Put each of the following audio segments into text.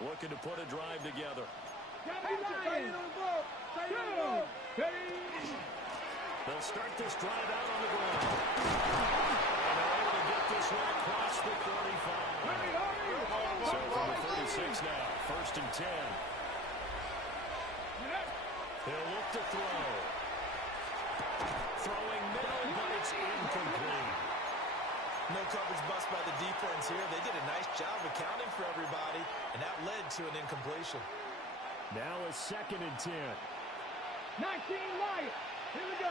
looking to put a drive together. They'll start this drive out on the ground. And they're able to get this one across the 35. So from the 36 now, 1st and 10. They'll look to throw. Throwing middle, but it's incomplete. No coverage bust by the defense here. They did a nice job accounting for everybody, and that led to an incompletion. Now a 2nd and 10. 19 Lions. Here we go.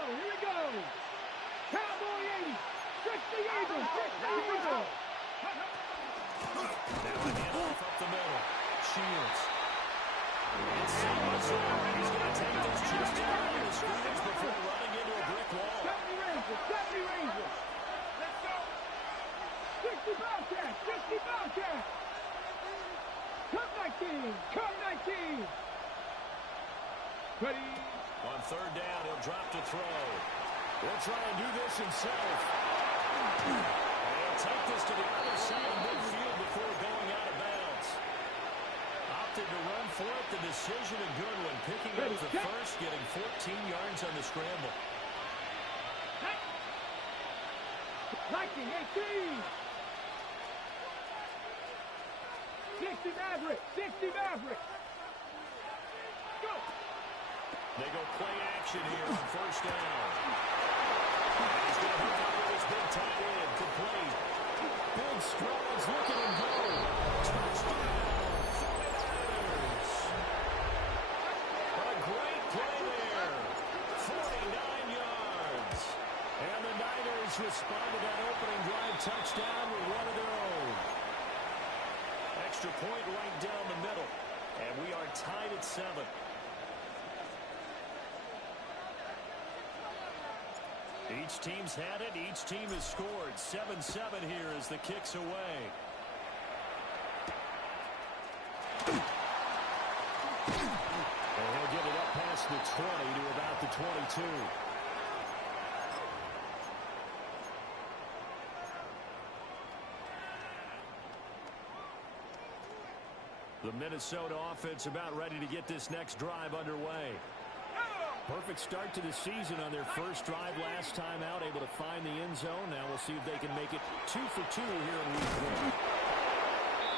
Cowboy 80. 60 Eagles. 60 Eagles. Now a handoff up the middle. Shields. It's He's going to take this just down the scrimmage before running into a brick wall. 70 Rangers. Let's go. 60 Bobcats. 60 Bobcats. Cut 19. Ready. On 3rd down, he'll drop to throw. He'll try and do this himself. And he'll take this to the other side of midfield before going out of bounds. Opted to run for it. The decision, a good one. Picking up the first, getting 14 yards on the scramble. 19, 18. 60 Maverick. Go. They go play action here on 1st down. He's going to hook up with his big tight end. Complete. Big strides. Look at him go. Touchdown. 49ers. A great play there. 49 yards. And the Niners respond to that opening drive touchdown with one of their own. Extra point right down the middle. And we are tied at 7. Each team's had it. Each team has scored. 7-7 here as the kick's away. And he'll get it up past the 20 to about the 22. The Minnesota offense about ready to get this next drive underway. Perfect start to the season on their first drive last time out, able to find the end zone. Now we'll see if they can make it 2 for 2 here in week 1.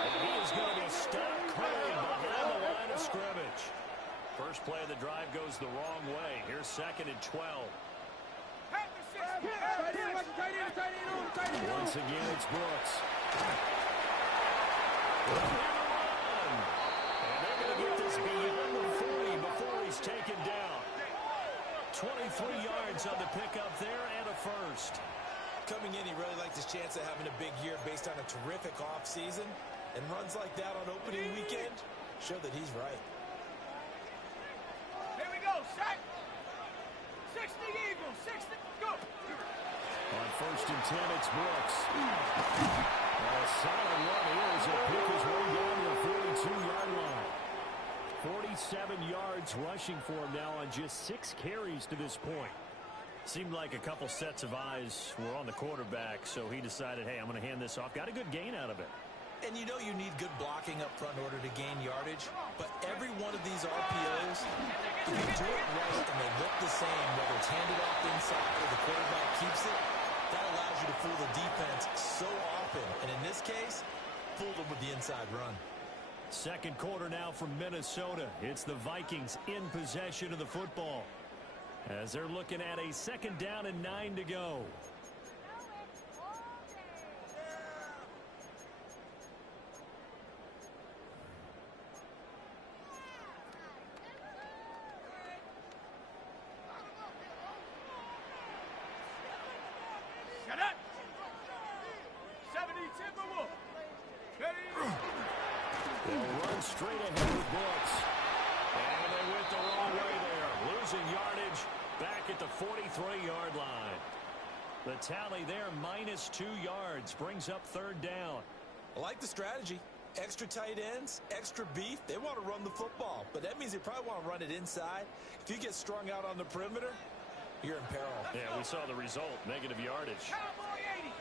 And he is going to be stopped cold behind the line of scrimmage. First play of the drive goes the wrong way. Here's 2nd and 12. Once again, it's Brooks. And they're going to get this beyond the 40 before he's taken down. 23 yards on the pickup there and a first. Coming in, he really liked his chance of having a big year based on a terrific offseason. And runs like that on opening weekend show that he's right. Here we go, set. 60 Eagles, 60, go. On 1st and 10, it's Brooks. A solid run here as he'll pick his way down to the 42-yard line. 47 yards rushing for him now on just 6 carries to this point. Seemed like a couple sets of eyes were on the quarterback, so he decided, hey, I'm going to hand this off. Got a good gain out of it. And you know you need good blocking up front in order to gain yardage, but every one of these RPOs, if you do it right and they look the same, whether it's handed off inside or the quarterback keeps it, that allows you to fool the defense so often. And in this case, fooled them with the inside run. Second quarter now from Minnesota. It's the Vikings in possession of the football as they're looking at a 2nd down and 9 to go. Shut up. 70 Timberwolves. They'll run straight ahead with Brooks. And they went the wrong way there. Losing yardage back at the 43-yard line. The tally there, -2 yards. Brings up 3rd down. I like the strategy. Extra tight ends, extra beef. They want to run the football, but that means they probably want to run it inside. If you get strung out on the perimeter, you're in peril. Yeah, we saw the result. Negative yardage. Cowboy 80.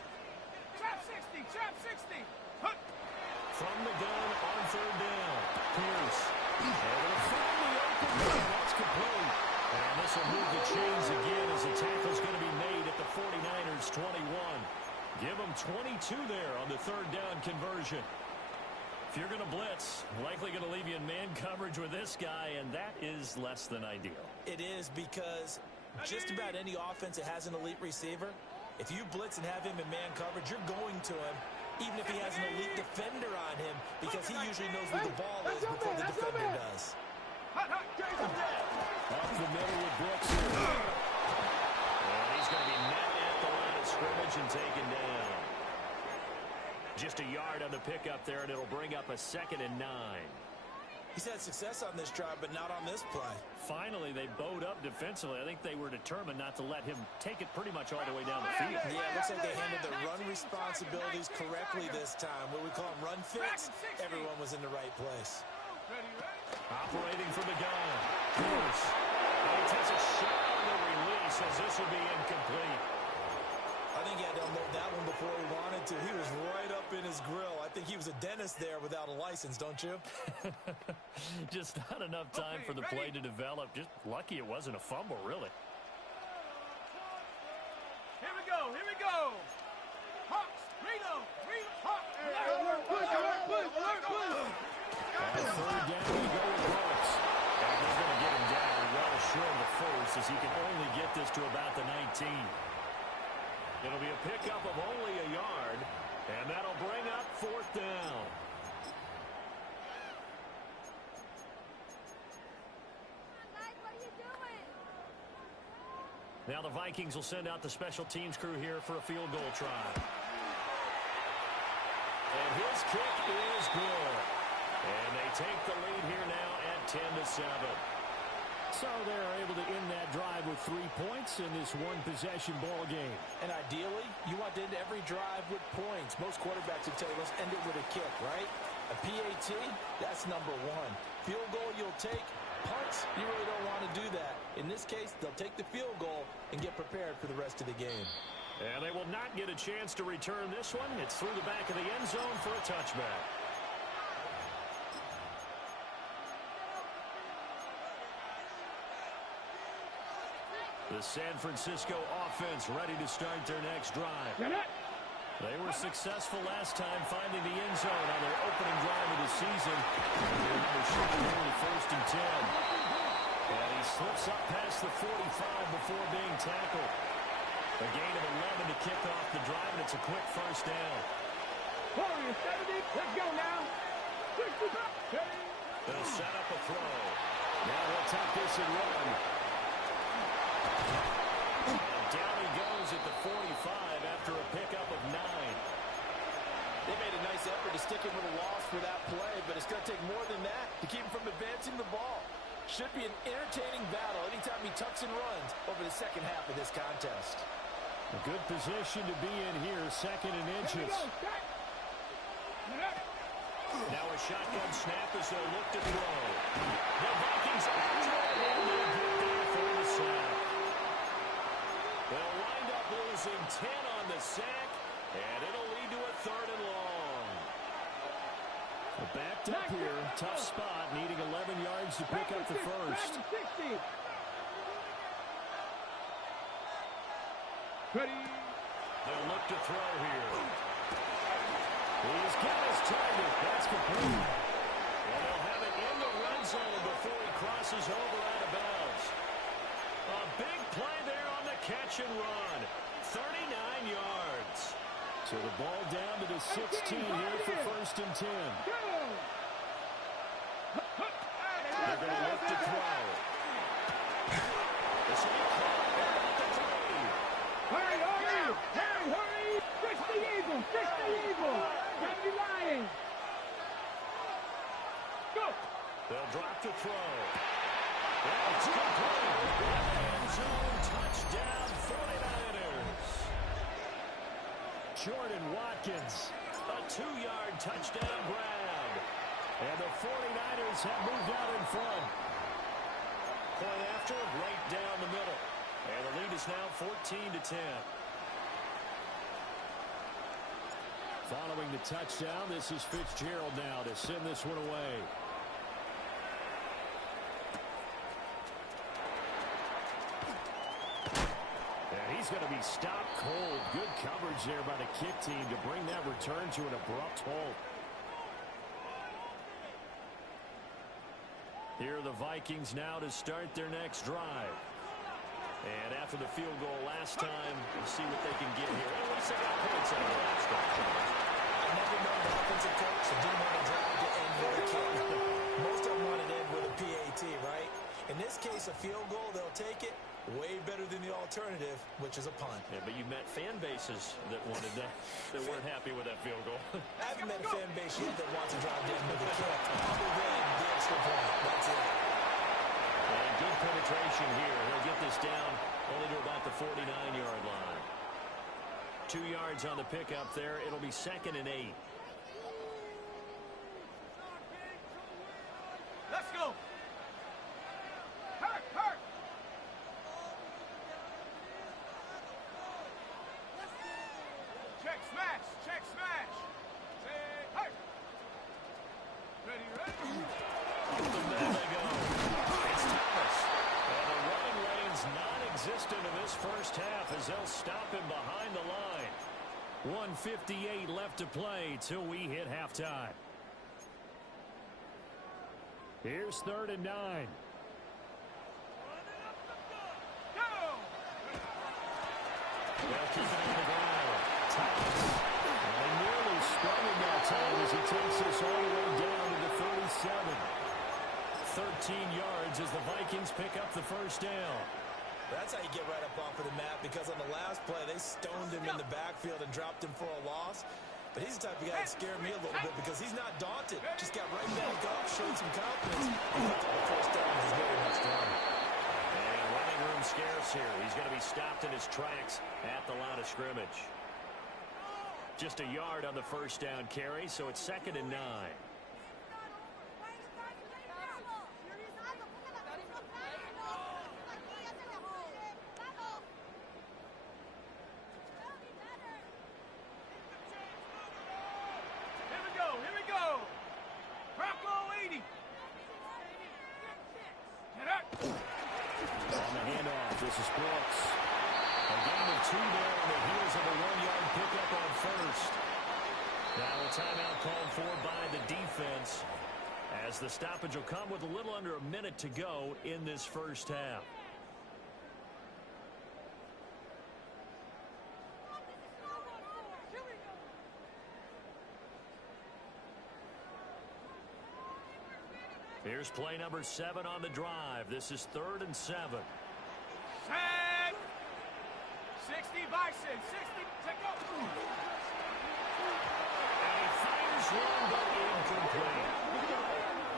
Trap 60. Trap 60. Hook. from the gun on third down. Pierce. And they'll find the open man. That's complete. And this will move the chains again as the tackle's going to be made at the 49ers 21. Give them 22 there on the third down conversion. If you're going to blitz, likely going to leave you in man coverage with this guy, and that is less than ideal. It is, because just about any offense that has an elite receiver, if you blitz and have him in man coverage, you're going to him, even if he has an elite defender on him, because he usually knows where the ball is before the defender does. Up the middle with Brooks here. And he's going to be met at the line of scrimmage and taken down. Just a yard on the pickup there, and it'll bring up a 2nd and 9. He's had success on this drive, but not on this play. Finally, they bowed up defensively. I think they were determined not to let him take it pretty much all the way down the field. Yeah, it looks like they handled their run responsibilities correctly this time. What we call them run fits, everyone was in the right place. Operating from the gun. Pierce. And he takes a shot on the release as this will be incomplete. I think he had to unload that one before he wanted to. He was right up in his grill. I think he was a dentist there without a license, don't you? Just not enough time for the play to develop. Just lucky it wasn't a fumble, really. Here we go. Here we go. Hawks. Reno. Hawks. On third down, we go with Brooks. And they're going to get him down well short of the first, as he can only get this to about the 19. It'll be a pickup of only a yard, and that'll bring up 4th down. Guys, what are you doing? Now the Vikings will send out the special teams crew here for a field goal try. And his kick is good. And they take the lead here now at 10-7. So they're able to end that drive with 3 points in this one-possession ball game. And ideally, you want to end every drive with points. Most quarterbacks would tell you, let's end it with a kick, right? A PAT, that's number 1. Field goal you'll take. Punts, you really don't want to do that. In this case, they'll take the field goal and get prepared for the rest of the game. And they will not get a chance to return this one. It's through the back of the end zone for a touchback. The San Francisco offense ready to start their next drive. They were successful last time finding the end zone on their opening drive of the season. They're shooting only 1st and 10. And he slips up past the 45 before being tackled. A gain of 11 to kick off the drive, and it's a quick 1st down. Let's go now. They'll set up a throw. Now he'll tuck this and run. And down he goes at the 45 after a pickup of 9. They made a nice effort to stick him with a loss for that play, but it's going to take more than that to keep him from advancing the ball. Should be an entertaining battle anytime he tucks and runs over the second half of this contest. A good position to be in here, 2nd and inches. Now a shotgun snap as they'll look to throw. The Vikings after it, and they'll get there for the sack. They'll wind up losing 10 on the sack, and it'll lead to a 3rd and long. Backed up here, tough spot, needing 11 yards to pick up the first. They'll look to throw here. He's got his target. That's complete. And they'll have it in the red zone before he crosses over out of bounds. A big play there on the catch and run. 39 yards. So the ball down to the 16 here for 1st and 10. They're going to look to throw. This will be caught at the 3. Hurry! Fix the eagle! Grab the line! Go! They'll drop the throw. That's complete. End zone touchdown, 49ers. Jordan Watkins, a 2-yard touchdown grab. And the 49ers have moved out in front. Point after, right down the middle. And the lead is now 14-10. Following the touchdown, this is Fitzgerald now to send this one away. And he's going to be stopped cold. Good coverage there by the kick team to bring that return to an abrupt halt. Here are the Vikings now to start their next drive. And after the field goal last time, we'll see what they can get here. At least they got points out of the last drive. I never known the offensive coach that didn't want to drive to end with a kick. Most of them want to end with a PAT, right? In this case, a field goal, they'll take it. Way better than the alternative, which is a punt. Yeah, but you met fan bases that wanted that, that weren't happy with that field goal. I haven't met a fan base yet that wants to drive down with a kick, other than the extra point. That's it. And good penetration here. He'll get this down only to about the 49-yard line. 2 yards on the pickup there. It'll be 2nd and 8. Let's go. Hurt, hurt. Check smash, check smash. Say hurt. Ready, ready. There they go. It's Thomas. And the running lane's non-existent in this first half as they'll stop him behind the line. 1:58 left to play till we hit halftime. Here's 3rd and 9. Go. They'll keep it on the ground. Thomas. And nearly sprung him that time as he takes this all the way down to the 37. 13 yards as the Vikings pick up the first down. That's how you get right up off of the mat, because on the last play, they stoned him in the backfield and dropped him for a loss. But he's the type of guy that scared me a little bit because he's not daunted. Just got right back up, showed some confidence. The first down is very much done. And running room scarce here. He's going to be stopped in his tracks at the line of scrimmage. Just a yard on the first down carry, so it's 2nd and 9. Here we go. Bronco 80. Get up. On the handoff, this is Brooks. A gain of 2 there on the heels of a 1-yard pickup on first. Now a timeout called for by the defense, as the stoppage will come with a little under a minute to go in this first half. Here's play number 7 on the drive. This is 3rd and 7. Set. 60 Bison. 60. Take go. And he fires one, but incomplete.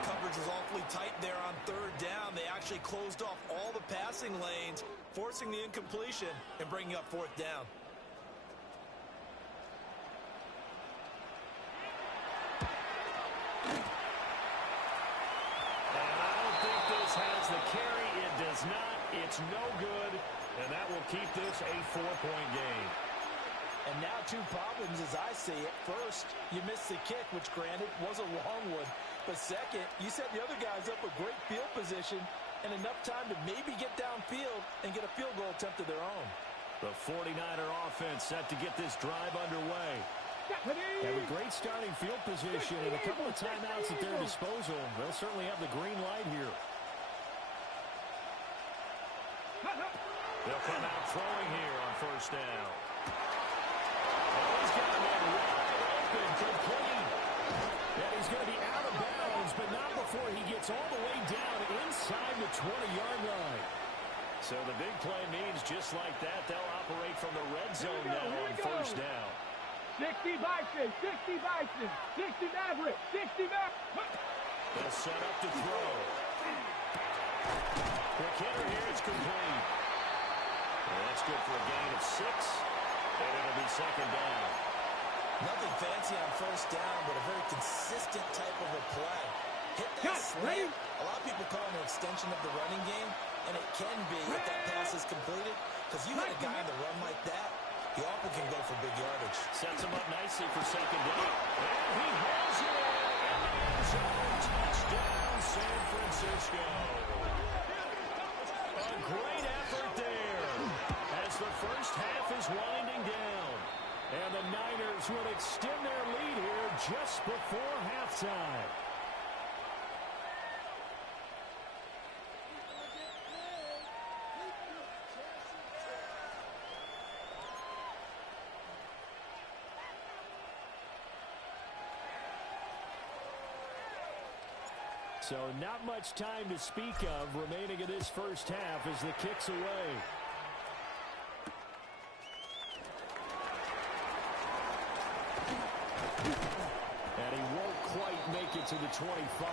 Coverage was awfully tight there on 3rd down. They actually closed off all the passing lanes, forcing the incompletion and bringing up 4th down. Has the carry. It does not. It's no good. And that will keep this a 4-point game. And now 2 problems as I see it. First, you missed the kick, which granted was a long one. But second, you set the other guys up with great field position and enough time to maybe get downfield and get a field goal attempt of their own. The 49er offense set to get this drive underway. And with great starting field position and a couple of timeouts at their disposal, they'll certainly have the green light here. They'll come out throwing here on first down. And he's got that wide open, complete. And he's going to be out of bounds, but not before he gets all the way down inside the 20-yard line. So the big play means just like that, they'll operate from the red zone now on first down. 60 Bison. 60 Bison. 60 Maverick. 60 Maverick. They'll set up to throw. Quick hitter here, it's complete. And that's good for a gain of 6, and it'll be 2nd down. Nothing fancy on first down, but a very consistent type of a play. Hit that slant. A lot of people call it an extension of the running game, and it can be if that pass is completed, because you hit a guy in the run like that, He often can go for big yardage. Sets him up nicely for second down. And he has it in the end zone. Touchdown, San Francisco. A great effort there as the first half is winding down. And the Niners will extend their lead here just before halftime. So not much time to speak of remaining in this first half as the kick's away. And he won't quite make it to the 25.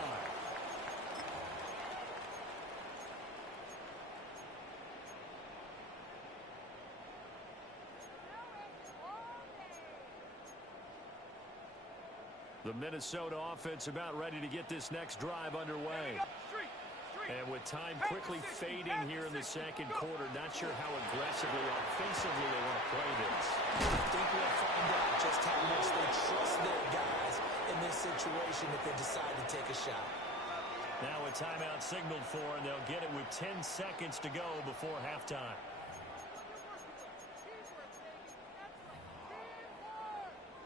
The Minnesota offense about ready to get this next drive underway. And with time quickly fading here in the second quarter, not sure how aggressively, offensively they want to play this. I think we'll find out just how much they trust their guys in this situation if they decide to take a shot. Now a timeout signaled for, and they'll get it with 10 seconds to go before halftime.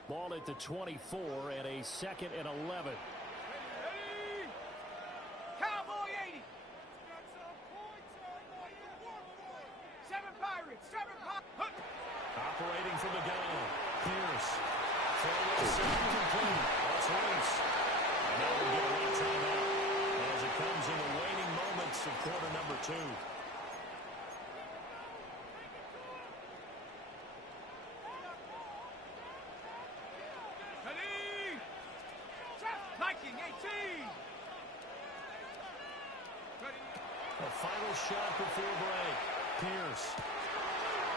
Ball at the 24 and a 2nd and 11. Cowboy 80. 7 Pirates. 7 Pirates. Operating from the gun. Pierce. Throw is incomplete. That's loose. And now we get a late timeout as it comes in the waning moments of quarter number 2. A final shot before break. Pierce.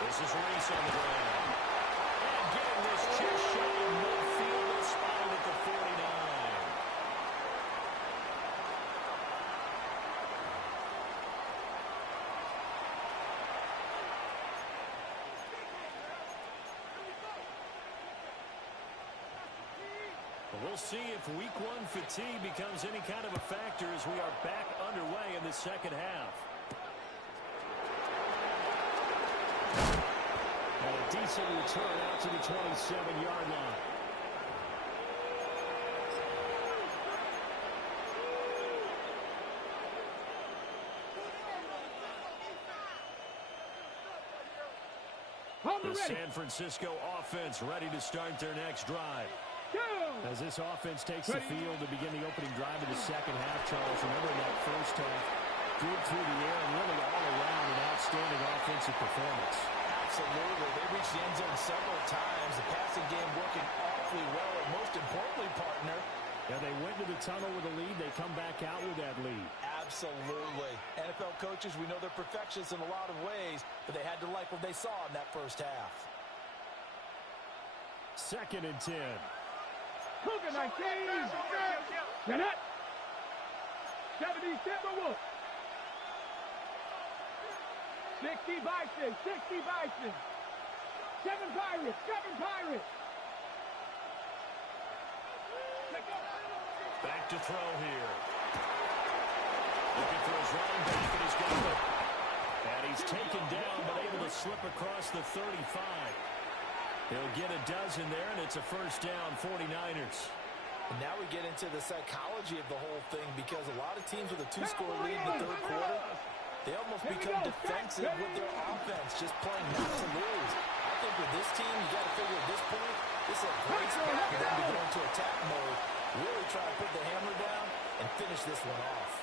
This is Reese on the ground. And getting this chest shot in midfield and spotted at the 49. We'll see if Week 1 fatigue becomes any kind of a factor as we are back underway in the second half. And a decent return out to the 27-yard line. The San Francisco offense ready to start their next drive. As this offense takes the field to begin the opening drive of the second half, Charles, remember in that first half, good through the air and really all around an outstanding offensive performance. Absolutely. They reached the end zone several times. The passing game working awfully well, and most importantly, partner, yeah, they went to the tunnel with a lead. They come back out with that lead. Absolutely. NFL coaches, we know they're perfectionists in a lot of ways, but they had to like what they saw in that first half. 2nd and 10. Cougar 19. Get it. 77 Wolf. 60 Bison. 60 Bison. 7 Pirates. 7 Pirates. Back to throw here. Looking for his running back, and he's got it. And he's taken down, but able to slip across the 35. He'll get a dozen there, and it's a first down, 49ers. And now we get into the psychology of the whole thing, because a lot of teams with a 2-score lead in the third quarter, they almost become defensive with their offense, just playing not to lose. I think with this team, you got to figure at this point, this is a great spot for them to go into attack mode, really try to put the hammer down and finish this one off.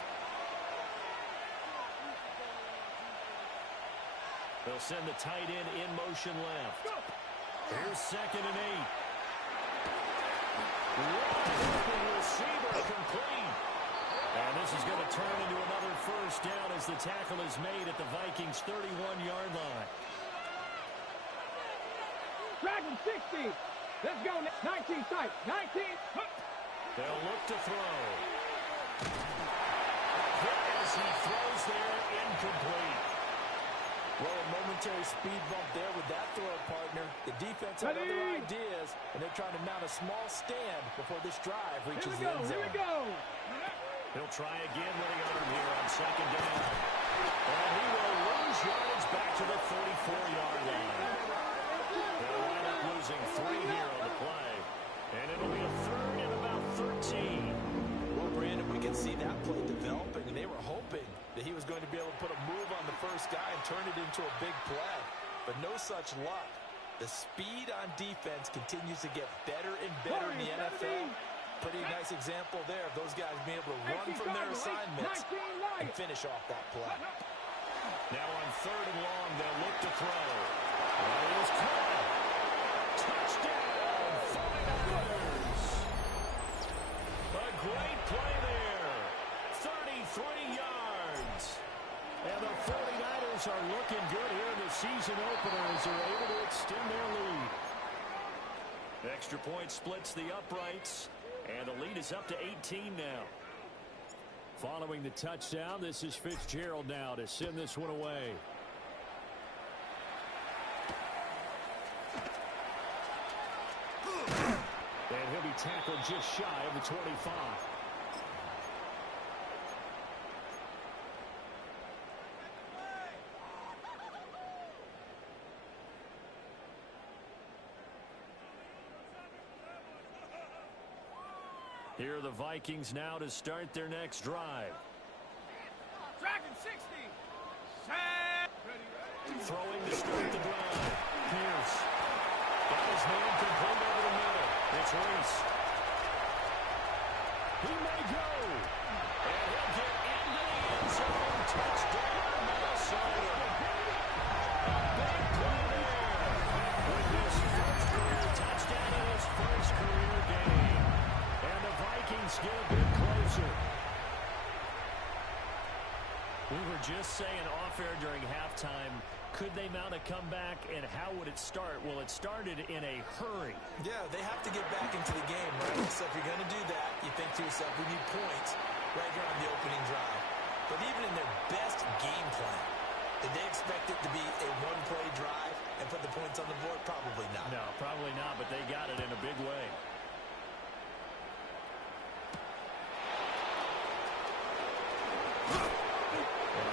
They'll send the tight end in motion left. Here's 2nd and 8. Wide receiver complete. And this is going to turn into another first down as the tackle is made at the Vikings' 31-yard line. Dragon 60. Let's go. 19 tight. 19. They'll look to throw. Hit as he throws there, incomplete. Well, a momentary speed bump there with that throw, partner. The defense had other ideas, and they're trying to mount a small stand before this drive reaches the end zone. Here we go. He'll try again with the arm here on second down. And he will lose yardage back to the 34-yard line. They'll wind up losing 3 here on the play. And it'll be a third and about 13. Well, Brandon, we can see that play developing, and they were hoping that he was going to be able to put a move on the first guy and turn it into a big play. But no such luck. The speed on defense continues to get better and better in the NFL. Pretty nice example there of those guys being able to run from their assignments and finish off that play. Now on third and long, they'll look to throw. And it is caught. Touchdown, 49ers. A great play there. 33 yards. And the 49ers are looking good here in the season opener as they're able to extend their lead. Extra point splits the uprights. And the lead is up to 18 now. Following the touchdown, this is Fitzgerald now to send this one away. And he'll be tackled just shy of the 25. Here are the Vikings now to start their next drive. Dragon 60. Throwing to start the drive. Pierce. Got his man complete over the middle. It's Reese. He may go. And he'll get into the end zone. Touchdown, Minnesota. A big play there. With his first career touchdown in his first career game. And the Vikings get a bit closer. We were just saying off-air during halftime, could they mount a comeback, and how would it start? Well, it started in a hurry. Yeah, they have to get back into the game, right? So if you're going to do that, you think to yourself, we need points right here on the opening drive. But even in their best game plan, did they expect it to be a one-play drive and put the points on the board? Probably not. No, probably not, but they got it in a big way.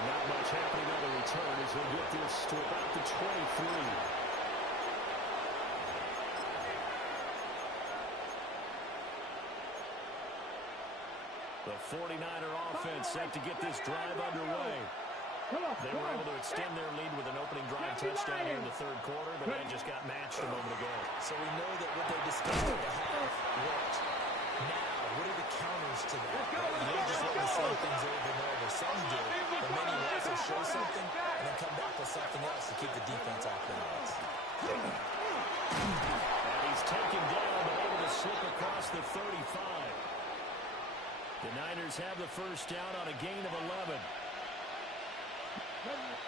Not much happening on the return as they get this to about the 23. The 49er offense set to get this drive underway. They were able to extend their lead with an opening drive touchdown here in the third quarter, but that just got matched a moment ago. So we know that what they discovered at the half worked. Now, what are the counters to that? You don't just let the same things over and over. Some do, but many will also show something and then come back with something else to keep the defense off the balance. And he's taken down, but able to slip across the 35. The Niners have the first down on a gain of 11.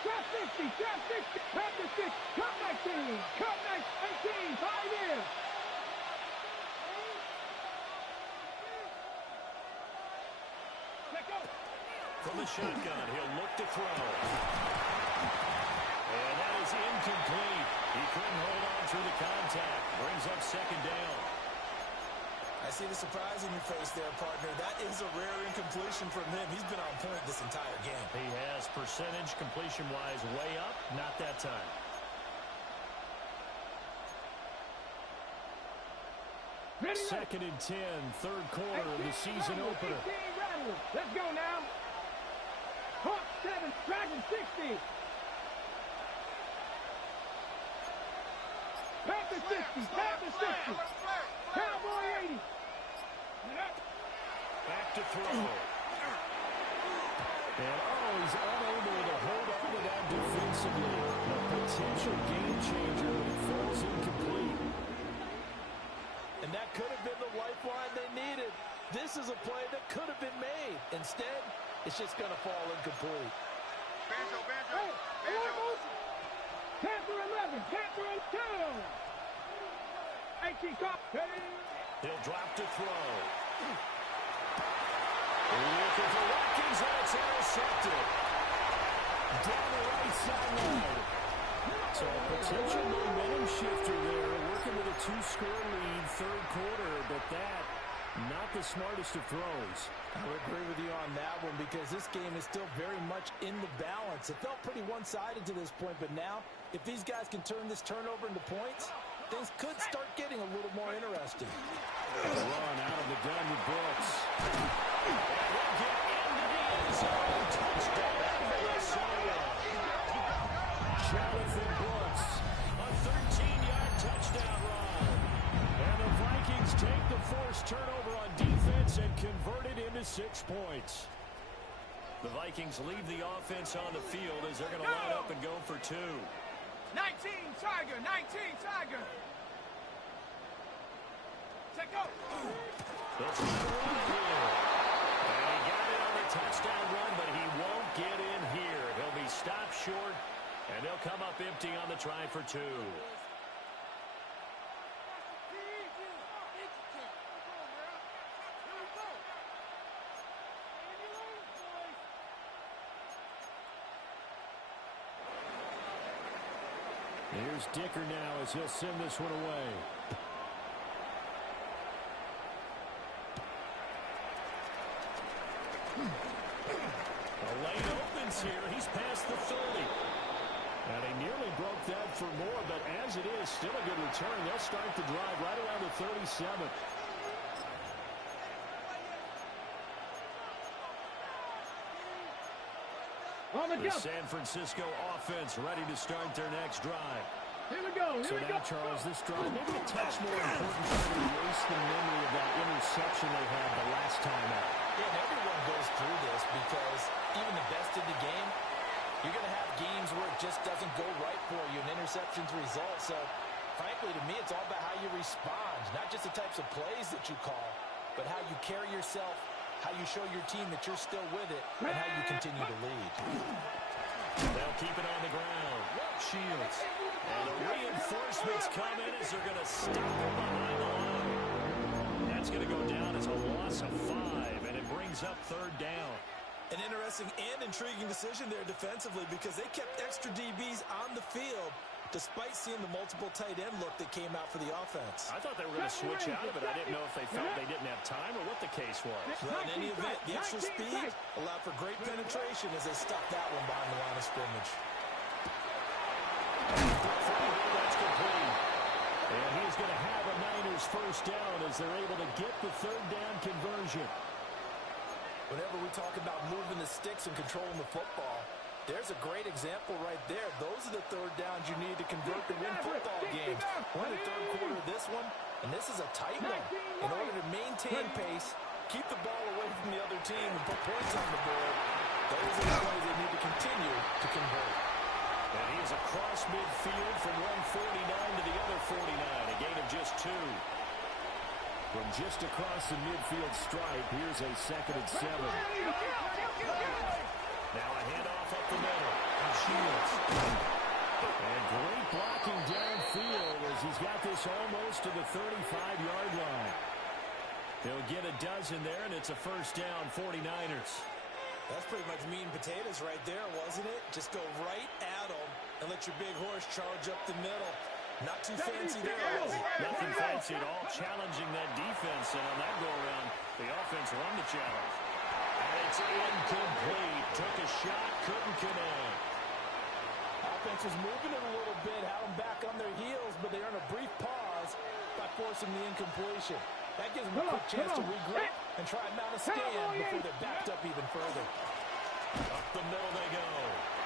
Drop 60, drop 60, drop the 6, cut 19, cut 18, 5 in. From the shotgun, he'll look to throw. And that is incomplete. He couldn't hold on through the contact. Brings up second down. I see the surprise in your face there, partner. That is a rare incompletion from him. He's been on point this entire game. He has percentage completion-wise way up. Not that time. Second and 10, third quarter of the season opener. Let's go now. Hawk 7, Dragon 60. Panther 60, Panther 60. Cowboy 80. Back to throw. And he's unable to hold on to that defensively. A potential game changer, but it falls incomplete. And that could have been the lifeline they needed. This is a play that could have been made. Instead, it's just going to fall incomplete. Banjo. Panther 11, Panther 2. 18 cop. He'll drop to throw. Looking for Watkins, and it's intercepted. Down the right sideline. So a potential momentum shifter there, working with a 2-score lead, third quarter, but that, not the smartest of throws. I would agree with you on that one because this game is still very much in the balance. It felt pretty one-sided to this point, but now, if these guys can turn this turnover into points, things could start getting a little more interesting. A run out of the gun with Brooks. And we'll get into the end zone. Touchdown, Minnesota. Jonathan Brooks, a 13-yard touchdown run. And the Vikings take the forced turnover on defense and convert it into 6 points. The Vikings leave the offense on the field as they're going to line up and go for 2. 19 Tiger, 19 Tiger. Take go. Let's run here. And he got it on the touchdown run, but he won't get in here. He'll be stopped short, and they'll come up empty on the try for 2. Here's Dicker now as he'll send this one away. The lane opens here. He's past the 30. And he nearly broke that for more, but as it is, still a good return. They'll start the drive right around the 37. The San Francisco offense ready to start their next drive. Here we go. So now, Charles, this drive maybe a touch more important trying to erase the memory of that interception they had the last time out. Yeah, and everyone goes through this because even the best in the game, you're going to have games where it just doesn't go right for you, and interceptions result. So, frankly, to me, it's all about how you respond, not just the types of plays that you call, but how you carry yourself, how you show your team that you're still with it, and how you continue to lead. They'll keep it on the ground. Shields. And the reinforcements come in as they're going to stop him behind the line. That's going to go down as a loss of 5, and it brings up third down. An interesting and intriguing decision there defensively because they kept extra DBs on the field despite seeing the multiple tight end look that came out for the offense. I thought they were going to switch out of it. I didn't know if they felt they didn't have time or what the case was. Well, in any event, the extra speed allowed for great penetration as they stopped that one behind the line of scrimmage. That's complete. And he's going to have a Niners first down as they're able to get the third down conversion. Whenever we talk about moving the sticks and controlling the football, there's a great example right there. Those are the third downs you need to convert to win football games. We're in the third quarter of this one, and this is a tight one. In order to maintain pace, keep the ball away from the other team, and put points on the board, those are the plays they need to continue to convert. And he is across midfield from 149 to the other 49, a gain of just 2. From just across the midfield stripe, here's a 2nd and 7. Now a handoff up the middle. Shields. And great blocking downfield as he's got this almost to the 35-yard line. He'll get a dozen there, and it's a first down, 49ers. That's pretty much meat and potatoes right there, wasn't it? Just go right at them and let your big horse charge up the middle. Not too fancy there, was it? Nothing fancy at all, challenging that defense. And on that go-around, the offense won the challenge. And it's incomplete. Took a shot, couldn't connect. Offense was moving it a little bit, had them back on their heels, but they earned a brief pause by forcing the incompletion. That gives them a quick chance to regroup and try and mount a stand before they're backed up even further. Up the middle they go.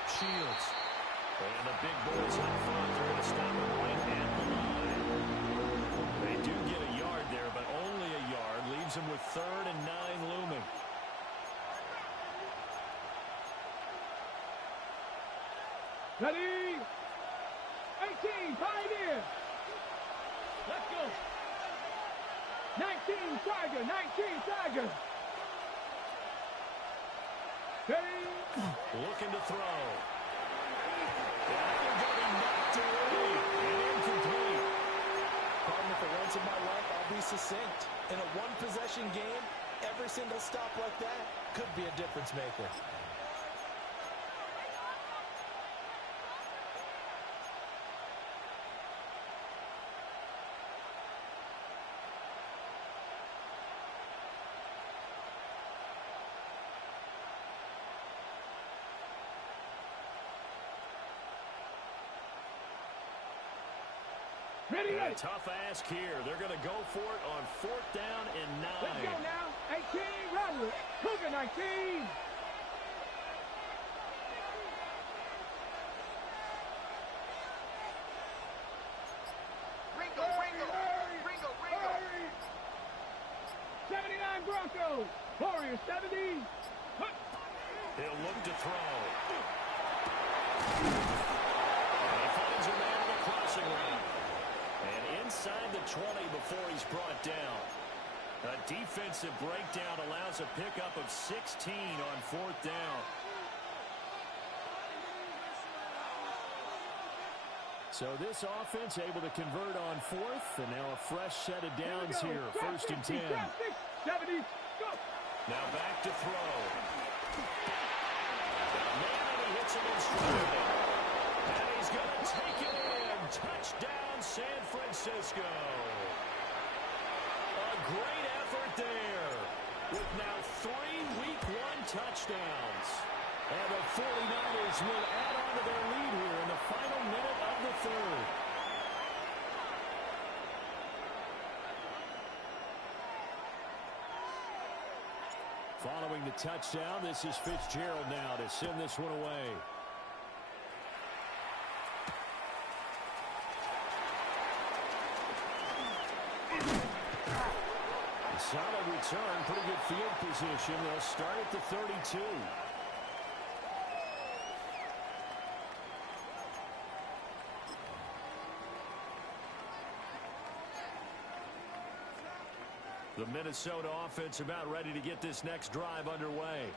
Shields. And the big boys up front, they're going to stop him right at the line. They do get a yard there, but only a yard. Leaves them with 3rd and 9 looming. Ready? 18, 5 in. Let's go. 19 Tiger, 19 Tiger. Ready? Looking to throw. And going to be knocked away and incomplete. Pardon me for once in my life, I'll be succinct. In a one-possession game, every single stop like that could be a difference maker. Ready, And a let's tough ask here. They're going to go for it on 4th down and 9. go now. 18, rattle it. Cougar 19. Hurry. 79 Broncos. Warriors 70. He'll look to throw. And he finds a man in the crossing route. And inside the 20 before he's brought down. A defensive breakdown allows a pickup of 16 on 4th down. So this offense able to convert on 4th, and now a fresh set of downs here, 1st and 10. 70, go. Now back to throw. Man, and he hits him in stride. And he's going to take it in. Touchdown, San Francisco. A great effort there with now 3 Week 1 touchdowns. And the 49ers will add on to their lead here in the final minute of the 3rd. Following the touchdown, this is Fitzgerald now to send this one away. A solid return, pretty good field position. They'll start at the 32. The Minnesota offense about ready to get this next drive underway.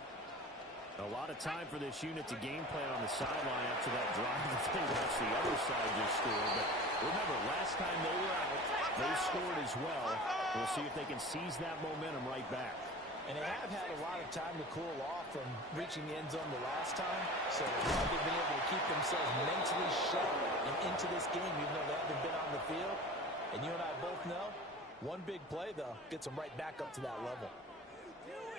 A lot of time for this unit to game plan on the sideline after that drive that they watched the other side just score. But remember, last time they were out, they scored as well. We'll see if they can seize that momentum right back. And they have had a lot of time to cool off from reaching the end zone the last time. So they've been able to keep themselves mentally sharp and into this game, even though they haven't been on the field. And you and I both know, one big play, though, gets them right back up to that level.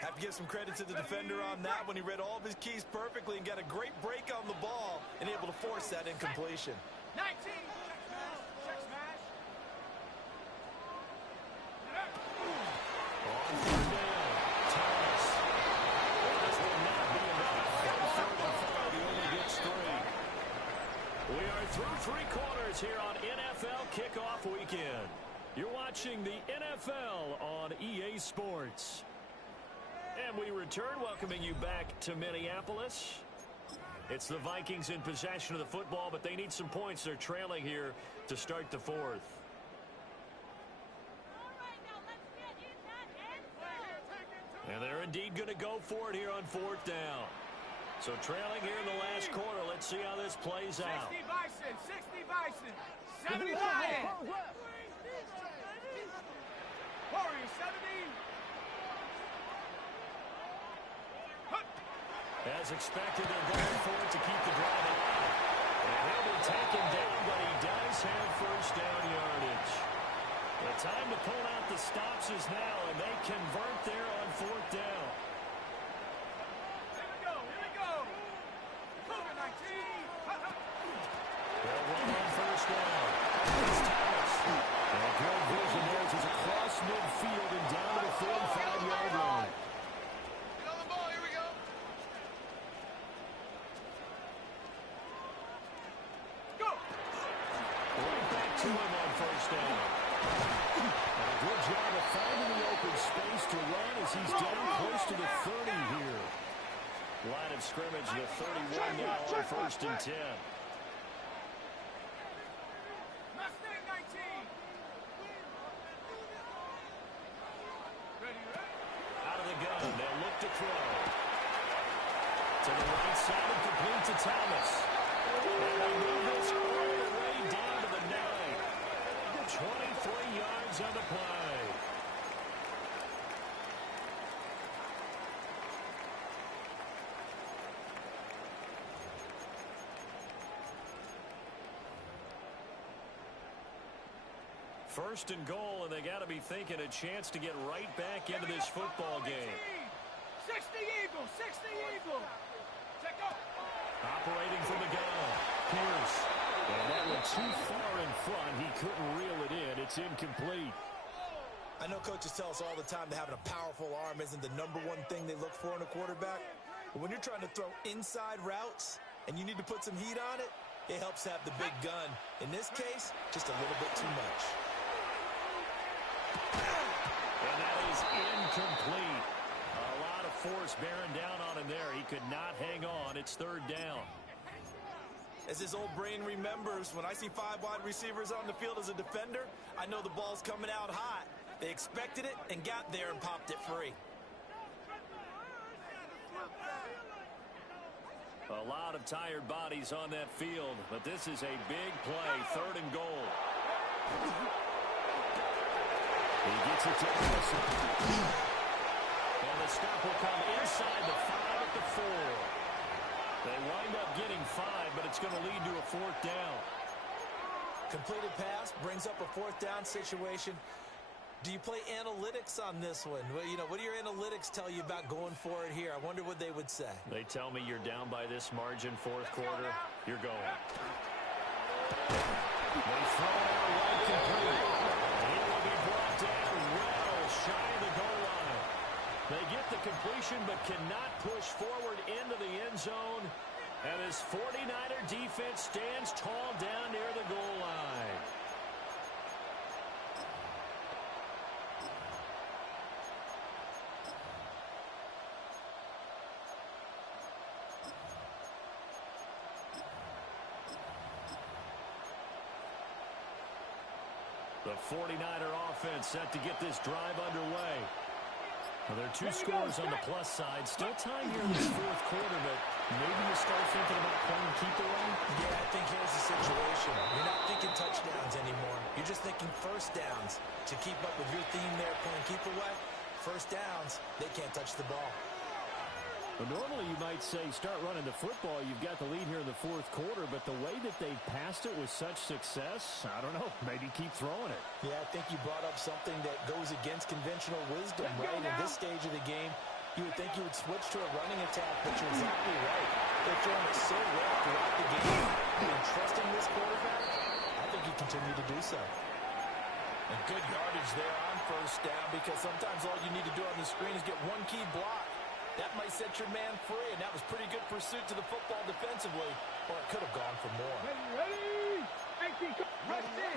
Have to give some credit to the defender on that when he read all of his keys perfectly and got a great break on the ball and able to force that incompletion. 19. Check smash. On 3rd down, Thomas. This will not be enough. On 3rd and 5, he only gets 3. We are through 3 quarters here on NFL Kickoff Weekend. You're watching the NFL on EA Sports. And we return, welcoming you back to Minneapolis. It's the Vikings in possession of the football, but they need some points. They're trailing here to start the 4th. All right, now let's get in that end zone. And they're indeed going to go for it here on 4th down. So trailing here in the last quarter. Let's see how this plays out. 60 Bison. 60 Bison. 70 Lions. Warriors 70. As expected, they're going for it to keep the drive alive. And he'll be taken down, but he does have 1st down yardage. The time to pull out the stops is now, and they convert there on 4th down. Here we go. Cougar 19. They'll run on 1st down. It's Thomas. And great vision there. It's across midfield and down to the 45-yard line. To him on 1st down. And a good job of finding the open space to run as he's down close to the 30 here. Line of scrimmage, the 31 now on 1st and 10. Mustang 19. Ready. Out of the gun, they'll look to throw. To the right side and complete to Thomas. And they move this all the way down to the 9. 23 yards on the play. First and goal, and they got to be thinking a chance to get right back into this football game. 60 Eagles. 60 Eagles. Check up. Operating from the gun. Pierce And that one too far in front. He couldn't reel it in. It's incomplete. I know coaches tell us all the time that having a powerful arm isn't the number one thing they look for in a quarterback. But when you're trying to throw inside routes and you need to put some heat on it, it helps have the big gun. In this case, just a little bit too much. And that is incomplete. A lot of force bearing down on him there. He could not hang on. It's third down. As his old brain remembers, when I see 5 wide receivers on the field as a defender, I know the ball's coming out hot. They expected it and got there and popped it free. A lot of tired bodies on that field, but this is a big play, third and goal. He gets it to Wilson. And the stop will come inside the 5 at the 4. They wind up getting 5, but it's going to lead to a fourth down. Completed pass brings up a fourth down situation. Do you play analytics on this one? Well, you know, what do your analytics tell you about going for it here? I wonder what they would say. They tell me you're down by this margin, fourth quarter, you're going. They throw it out right complete. It will be brought down well shy of the goal line. They get the completion but cannot push forward into the end zone. And this 49er defense stands tall down near the goal line. The 49er offense set to get this drive underway. Well, there are 2 scores on the plus side. Still time here in this fourth quarter, but maybe you start thinking about playing keep away? Yeah, I think here's the situation. You're not thinking touchdowns anymore. You're just thinking first downs. To keep up with your theme there, playing keep away, first downs, they can't touch the ball. Well, normally you might say start running the football. You've got the lead here in the fourth quarter, but the way that they passed it with such success, I don't know, maybe keep throwing it. Yeah, I think you brought up something that goes against conventional wisdom, right? In this stage of the game, you would think you would switch to a running attack, but you're exactly right. They're throwing it so well throughout the game. And trusting this quarterback, I think you continue to do so. And good yardage there on first down, because sometimes all you need to do on the screen is get one key block. That might set your man free, and that was pretty good pursuit to the football defensively, or it could have gone for more. Ready? Rush in.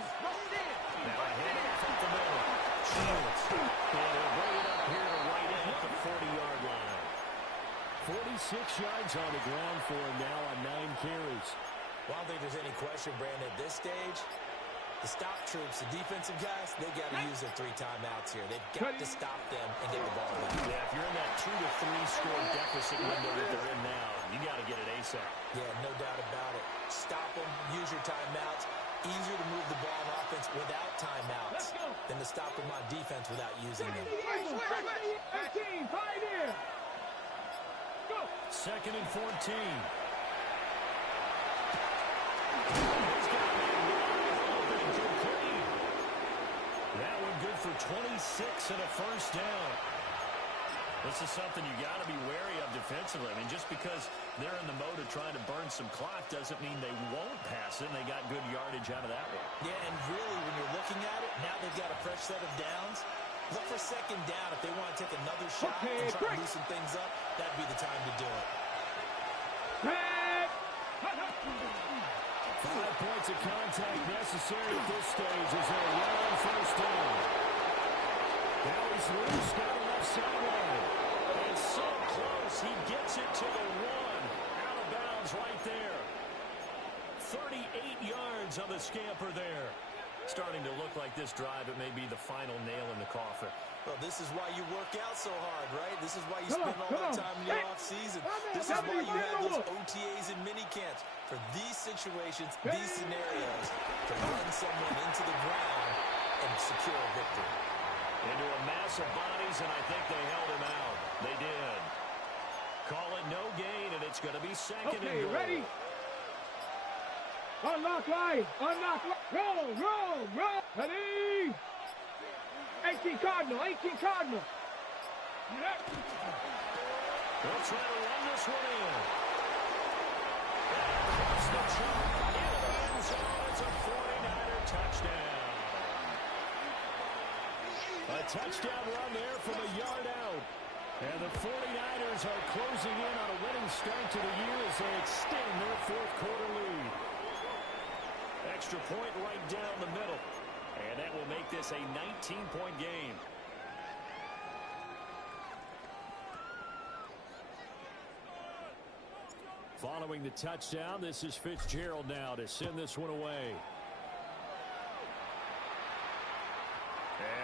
Now a handoff up the middle. Shields. And he'll bring it up here to right in at the 40-yard line. 46 yards on the ground for him now on 9 carries. Well, I don't think there's any question, Brandon, at this stage, the stop troops, the defensive guys, they got to use their 3 timeouts here. They've got to stop them and get the ball back. Yeah, if you're in that 2 to 3 score deficit window that they're in now, you got to get it ASAP. Yeah, no doubt about it. Stop them, use your timeouts. Easier to move the ball on offense without timeouts than to stop them on defense without using them. 18, right here. Go. 2nd and 14. That one good for 26 and a first down. This is something you got to be wary of defensively. I mean, just because they're in the mode of trying to burn some clock doesn't mean they won't pass it, and they got good yardage out of that one. Yeah, and really, when you're looking at it, now they've got a fresh set of downs. Look for second down if they want to take another shot and try to loosen things up. That'd be the time to do it. 5 points of contact necessary at this stage as they're well on first down. Now he's loose down the left sideline. And so close, he gets it to the 1. Out of bounds right there. 38 yards on the scamper there. Starting to look like this drive, it may be the final nail in the coffin. Well, this is why you work out so hard, right? This is why you spend all that time in the offseason. This is why you have those OTAs and minicamps. For these situations, these scenarios, to run someone into the ground and secure a victory. Into a mass of bodies, and I think they held him out. They did. Call it no gain, and it's going to be second and goal. Ready? Unlock line. Roll. Ready? 18 Cardinal. They'll try to run this one in. Across the track into the end zone. It's a 49er touchdown. A touchdown run there from a yard out. And the 49ers are closing in on a winning start to the year as they extend their fourth quarter lead. Extra point right down the middle. And that will make this a 19-point game. Following the touchdown, this is Fitzgerald now to send this one away.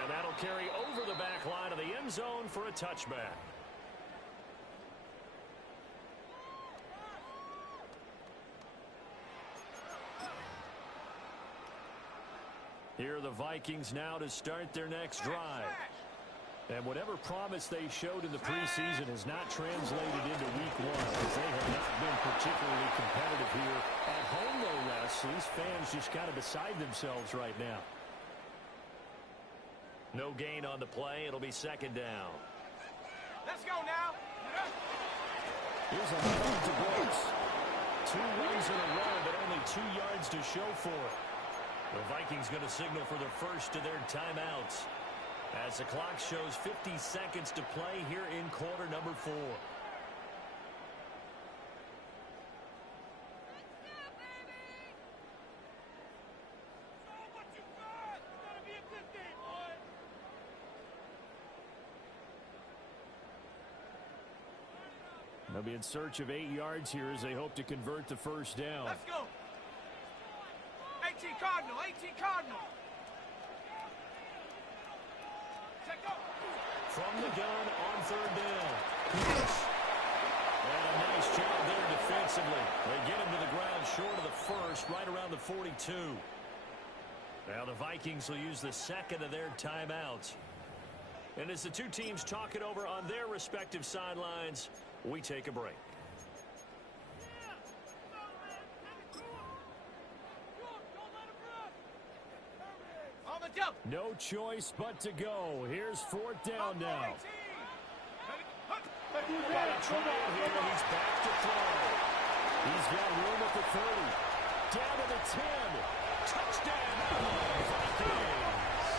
And that'll carry over the back line of the end zone for a touchback. Here are the Vikings now to start their next drive. And whatever promise they showed in the preseason has not translated into week one, as they have not been particularly competitive here. At home, though, Wes, these fans just kind of beside themselves right now. No gain on the play. It'll be second down. Let's go now. Here's a run to Brooks. 2 runs in a row, but only 2 yards to show for it. The Vikings going to signal for the first of their timeouts, as the clock shows 50 seconds to play here in quarter number 4. They'll be in search of 8 yards here as they hope to convert the first down. Let's go. 18 Cardinal, 18 Cardinal. Check go. From the gun on third down. And a nice job there defensively. They get him to the ground short of the first, right around the 42. Now the Vikings will use the second of their timeouts. And as the two teams talk it over on their respective sidelines, we take a break. No choice but to go. Here's fourth down now. Got a try here. He's back to throw. He's got room at the 30. Down to the 10. Touchdown, Vikings.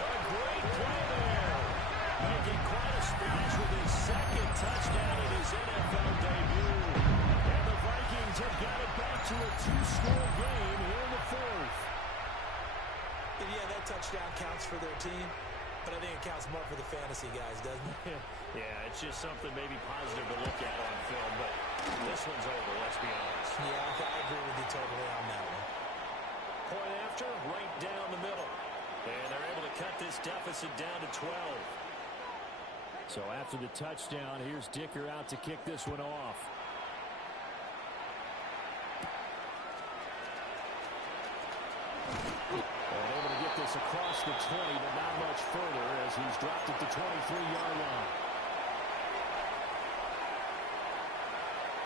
A great play there. Making quite a splash with his second touchdown in his NFL debut. And the Vikings have got it back to a 2-score game here in the fourth. And yeah, that touchdown counts for their team, but I think it counts more for the fantasy guys, doesn't it? Yeah, it's just something maybe positive to look at on film, but this one's over, let's be honest. Yeah, I agree with you totally on that one. Point after, right down the middle. And they're able to cut this deficit down to 12. So after the touchdown, here's Dicker out to kick this one off. And able to get this across the 20, but not much further as he's dropped at the 23-yard line.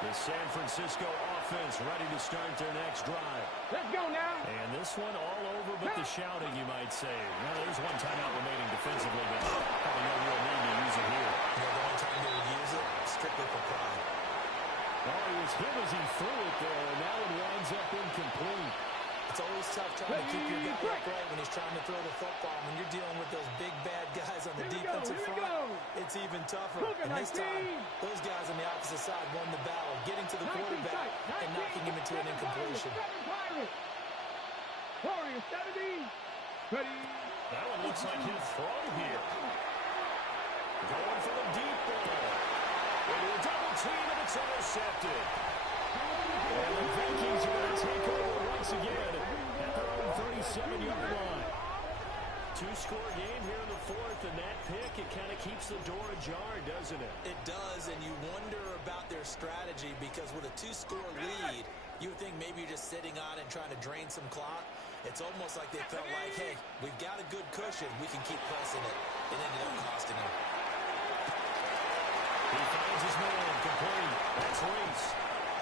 The San Francisco offense ready to start their next drive. Let's go now. And this one all over but the shouting, you might say. Well, there's one timeout remaining defensively, but probably no real need to use it here. Yeah, the only time they would use it, strictly for pride. Oh, he was hit as he threw it there, and that one winds up incomplete. It's always tough trying to keep your guy upright when he's trying to throw the football. When you're dealing with those big, bad guys on the defensive front, it's even tougher. And this time, those guys on the opposite side won the battle, getting to the quarterback and knocking him into an incompletion. Warriors 70. Ready. That one looks like he'll throw here. Going for the deep ball. Into a double team, and it's intercepted. And the Vikings are going to take over once again at their own 37-yard line. 2-score game here in the fourth, and that pick, it kind of keeps the door ajar, doesn't it? It does, and you wonder about their strategy because with a 2-score lead, you would think maybe you're just sitting on it and trying to drain some clock. It's almost like they felt like, hey, we've got a good cushion. We can keep pressing it. It ended up costing them. He finds his man complete. That's Reese.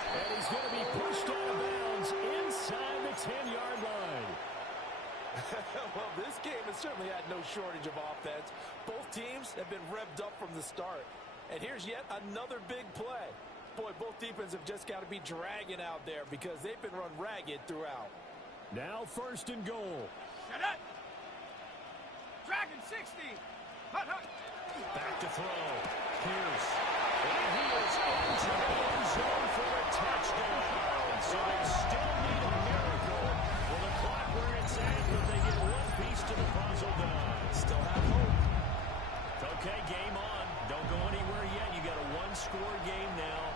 And he's going to be pushed out of bounds inside the 10-yard line. Well, this game has certainly had no shortage of offense. Both teams have been revved up from the start. And here's yet another big play. Boy, both defenses have just got to be dragging out there because they've been run ragged throughout. Now 1st and goal. Shut up. Dragon 60. Hut, hut. Back to throw. Pierce. And he is into the end zone for a touchdown. So they still need a miracle. Well, the clock where it's at, but they get one piece to the puzzle done. Still have hope. Okay, game on. Don't go anywhere yet. You got a one-score game now.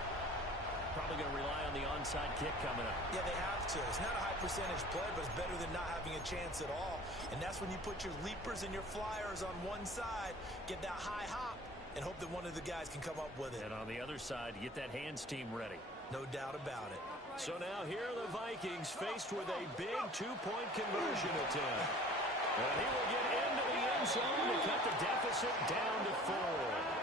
Probably going to rely on the onside kick coming up. Yeah, they have to. It's not a high percentage play, but it's better than not having a chance at all. And that's when you put your leapers and your flyers on one side, get that high hop, and hope that one of the guys can come up with it. And on the other side, get that hands team ready. No doubt about it. So now here are the Vikings faced with a big two-point conversion attempt. And he will get into the end zone to cut the deficit down to 4.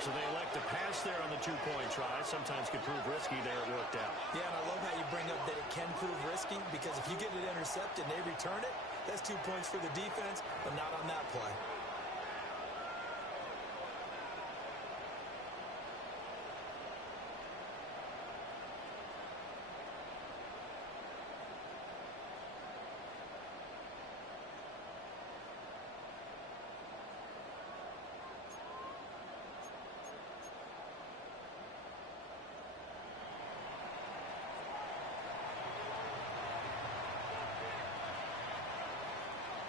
So they elect to pass there on the two-point try. Sometimes could prove risky. There it worked out. Yeah, and I love how you bring up that it can prove risky because if you get it intercepted and they return it, that's 2 points for the defense, but not on that play.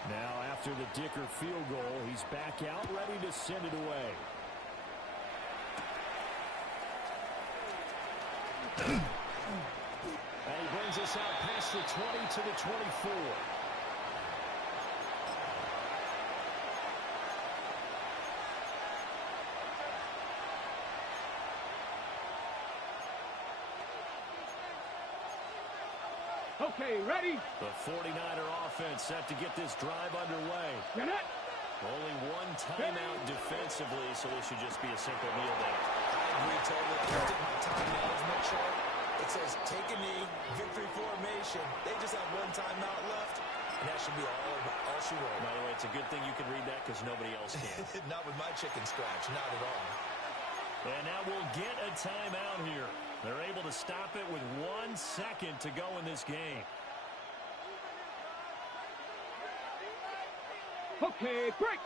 Now after the Dicker field goal, he's back out ready to send it away. And he brings us out past the 20 to the 24. Okay, ready? The 49er offense set to get this drive underway. Shut up. Only one timeout defensively, so this should just be a simple kneel down. I agree totally. I looked at my time management chart. It says take a knee, victory formation. They just have one timeout left, and that should be all she wrote. By the way, it's a good thing you can read that because nobody else can. Not with my chicken scratch, not at all. And now we'll get a timeout here. They're able to stop it with 1 second to go in this game. Okay, break.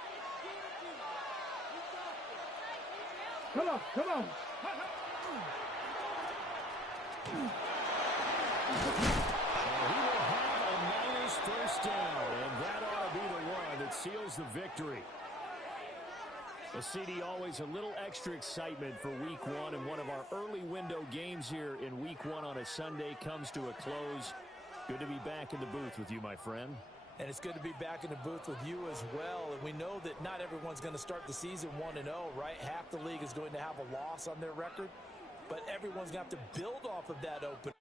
Come on, come on. He will have a minus first down, and that ought to be the one that seals the victory. Well, CD, always a little extra excitement for Week 1, and one of our early window games here in Week 1 on a Sunday comes to a close. Good to be back in the booth with you, my friend. And it's good to be back in the booth with you as well. And we know that not everyone's going to start the season 1-0, right? Half the league is going to have a loss on their record. But everyone's going to have to build off of that opener.